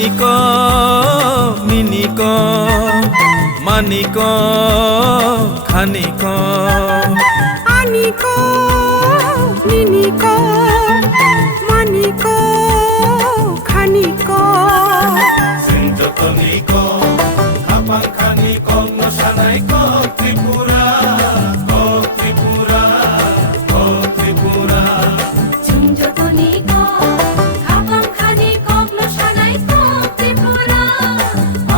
মানিক মিনিক মানিক খানিক আনিক মিনিক মানিক খানিক সিঞ্জতনিক খাপাং খানিক মশানাইক ত্রিপুরা ও ত্রিপুরা ও ত্রিপুরা সিঞ্জতনিক খাপাং খানিক মশানাইক ত্রিপুরা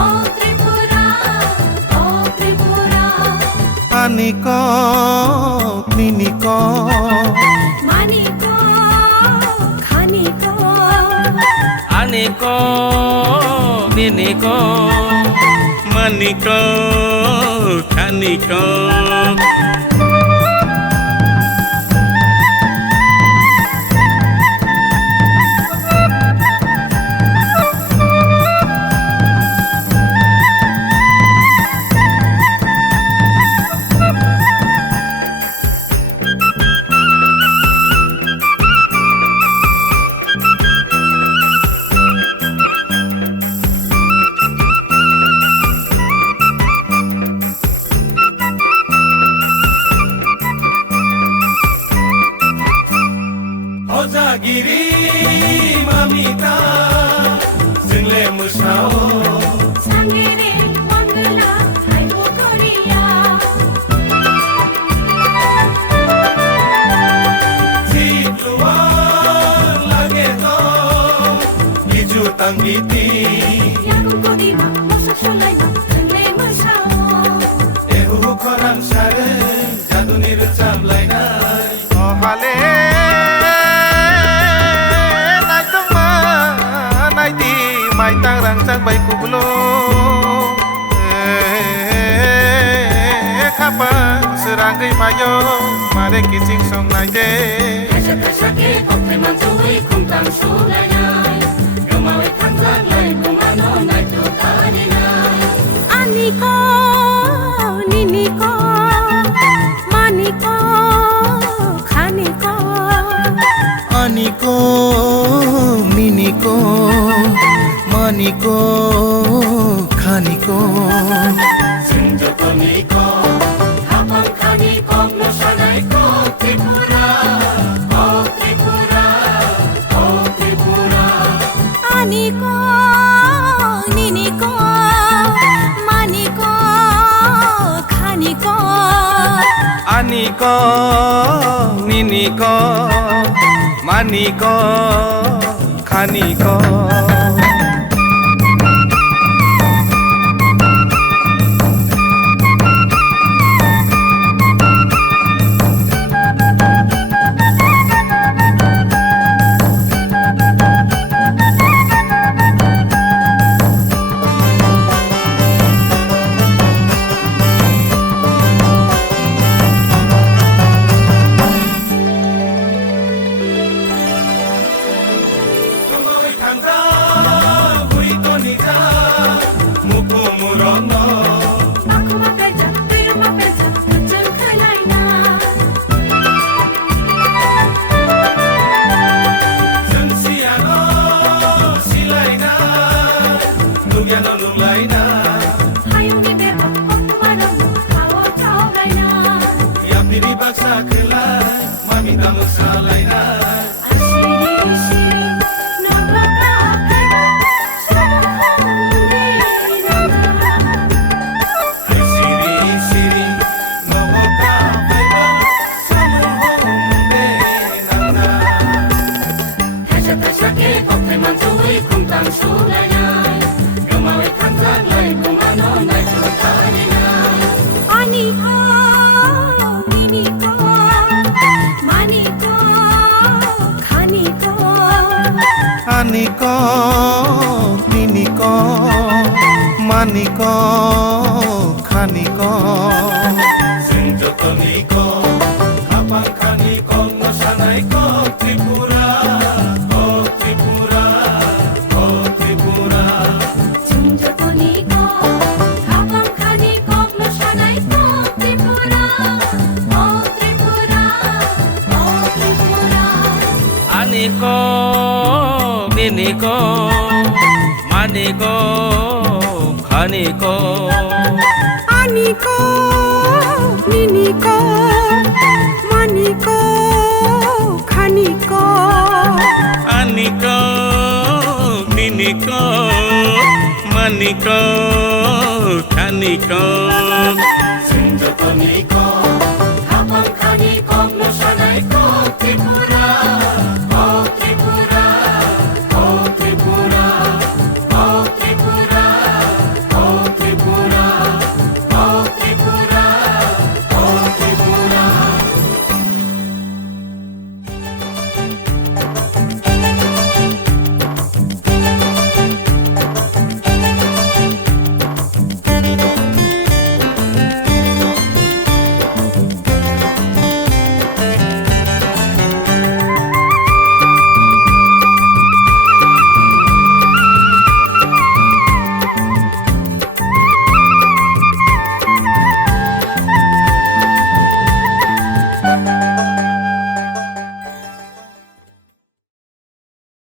ও ত্রিপুরা ও ত্রিপুরা আনিক মিনিক মানিক খানিক আনিক মিনিক মানিক খানিক Ojagiri mamita Zingle musao 상계를 원글라 아이고 거리야 Titluan lage to Biju tanggiti 야구 거리마 모습 솔라이마 상래 무사오 Ehu koran sare Jadu niru chamlainai Ohale mai tang rang chang bai kublo khapa serang gai mayo mare kiching song nai de 다시 다시게 곱들만 조이 쿵땅 솔라이나이 요마웨 칸장 라이 고마노 나이토 가리나이 아니고 니니고 마니고 가니고 아니고 미니고 마니고 가니고 승조건이고 가방카니고 노샤나이고 Tripura 오 Tripura 오 Tripura 아니고 니니고 마니고 가니고 아니ক মিনিক মানিক খানিক 마쿠마 벨자 띠루마 벨자 그쯤 크나이나 하용이 배바 꼼꼼하던 가오 차오라이나 아시리 시리 너바가 배가 다시 다시게 곱들만 조이 쿵땅 솔라이나이 요마웨 칸장 라이 고마노 나이토 가리나이 아니고 니니고 마니고 가니고 아니고 미니고 마니고 가니고 승조건이고 가방카니고 노사나이고 ত্রিপুরা 오 ত্রিপুরা 오 ত্রিপুরা 승조건이고 가방카니고 노샤나이고 ত্রিপুরা 오 ত্রিপুরা 오 ত্রিপুরা আনিক মিনিক আনিক খানিক আনিক নিনিক মানিক খানিক আনিক নিনিক মানিক খানিক সিন্ধু conic, ধাপন খানিক, মশালাই ত্রিপুরা